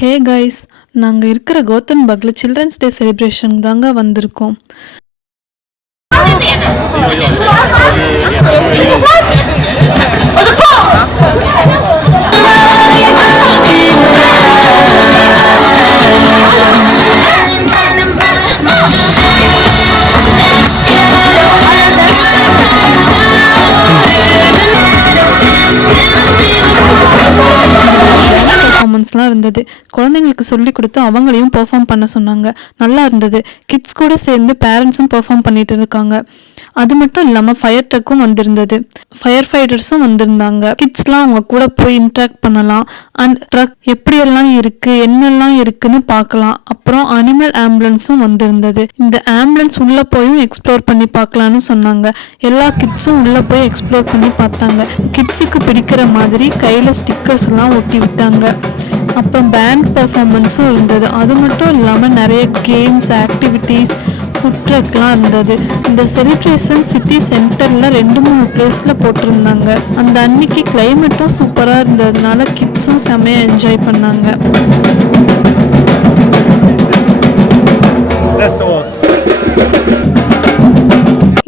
Hey guys, நாங்கள் இருக்கிற கோத்தன்பர்க்ல children's day celebration தாங்க வந்திருக்கோம். பெர்ஃபார்மன்ஸ்லாம் இருந்தது. குழந்தைங்களுக்கு சொல்லி கொடுத்து அவங்களையும் பெர்ஃபார்ம் பண்ண சொன்னாங்க. நல்லா இருந்தது. கிட்ஸ் கூட சேர்ந்து பேரண்ட்ஸும் பெர்ஃபார்ம் பண்ணிட்டு இருக்காங்க. அது மட்டும் இல்லாமல் ஃபயர் ட்ரக்கும் வந்திருந்தது. ஃபயர் ஃபைட்டர்ஸும் வந்திருந்தாங்க. கிட்ஸ்லாம் அவங்க கூட போய் இன்ட்ராக்ட் பண்ணலாம். அண்ட் ட்ரக் எப்படியெல்லாம் இருக்கு, என்னெல்லாம் இருக்குன்னு பார்க்கலாம். அப்புறம் அனிமல் ஆம்புலன்ஸும் வந்திருந்தது. இந்த ஆம்புலன்ஸ் உள்ள போயும் எக்ஸ்ப்ளோர் பண்ணி பார்க்கலான்னு சொன்னாங்க. எல்லா கிட்ஸும் உள்ள போய் எக்ஸ்ப்ளோர் பண்ணி பார்த்தாங்க. கிட்ஸுக்கு பிடிக்கிற மாதிரி கையில் ஸ்டிக்கர்ஸ் எல்லாம் ஒட்டி விட்டாங்க. அப்புறம் பேண்ட் பர்ஃபார்மன்ஸும் இருந்தது. அது மட்டும் இல்லாமல் நிறைய கேம்ஸ், ஆக்டிவிட்டீஸ், ஃபுட் ட்ரக்லாம் இருந்தது. இந்த செலிப்ரேஷன் சிட்டி சென்டரில் 2-3 பிளேஸில் போட்டிருந்தாங்க. அந்த அன்னைக்கு கிளைமேட்டும் சூப்பராக இருந்ததுனால கிட்ஸும் செமையாக என்ஜாய் பண்ணாங்க.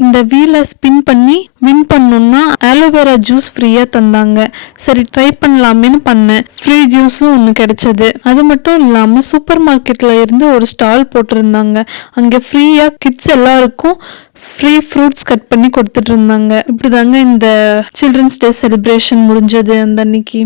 இந்த வீலை ஸ்பின் பண்ணி வின் பண்ணோம்னா ஆலோவேரா ஜூஸ் ஃப்ரீயாக தந்தாங்க. சரி ட்ரை பண்ணலாமேன்னு பண்ணேன். ஃப்ரீ ஜூஸும் ஒன்று கிடைச்சது. அது மட்டும் இல்லாமல் சூப்பர் மார்க்கெட்டில் இருந்து ஒரு ஸ்டால் போட்டிருந்தாங்க. அங்கே ஃப்ரீயாக கிட்ஸ் எல்லாருக்கும் ஃப்ரீ ஃப்ரூட்ஸ் கட் பண்ணி கொடுத்துட்டு இருந்தாங்க. இப்படி தாங்க இந்த சில்ட்ரன்ஸ் டே செலிப்ரேஷன் முடிஞ்சது அந்த அன்னைக்கு.